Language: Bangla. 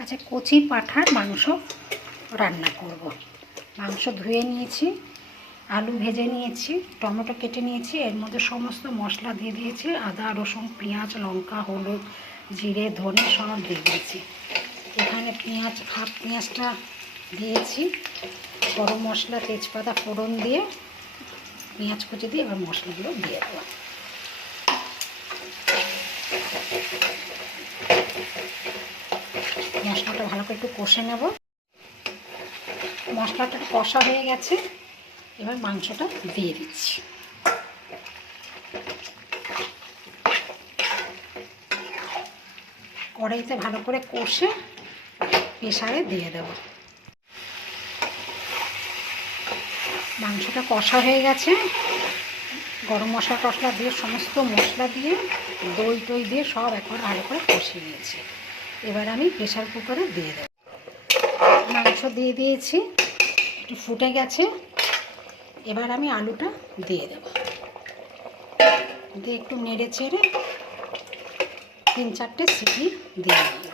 আচ্ছা, কচি পাঁঠার মাংস রান্না করব। মাংস ধুয়ে নিয়েছি, আলু ভেজে নিয়েছি, টমেটো কেটে নিয়েছি, এর মধ্যে সমস্ত মশলা দিয়ে দিয়েছি, আদা রসুন পেঁয়াজ লঙ্কা হলুদ জিরে ধনে সব দিয়ে দিয়েছি। এখানে হাফ পেঁয়াজটা দিয়েছি, গরম মশলা তেজপাতা ফোড়ন দিয়ে পেঁয়াজ কুচি দিয়ে এবার মশলাগুলো দিয়ে দেবো। মশলাটা ভালো করে একটু কষে নেব। মশলাটা কষা হয়ে গেছে, এবার মাংসটা দিয়ে দিচ্ছি। কড়াইতে ভালো করে কষে প্রেসারে দিয়ে দেব। মাংসটা কষা হয়ে গেছে, গরম মশলা টশলা দিয়ে সমস্ত মশলা দিয়ে দই টই দিয়ে সব একবার ভালো করে কষিয়ে নিয়েছি। এবার আমি প্রেসার কুকারে দিয়ে দেব। মাংস দিয়ে দিয়েছি, একটু ফুটে গেছে, এবার আমি আলুটা দিয়ে দেব। দিয়ে একটু নেড়ে চেড়ে 3-4টে সিটি দিয়ে দিলাম।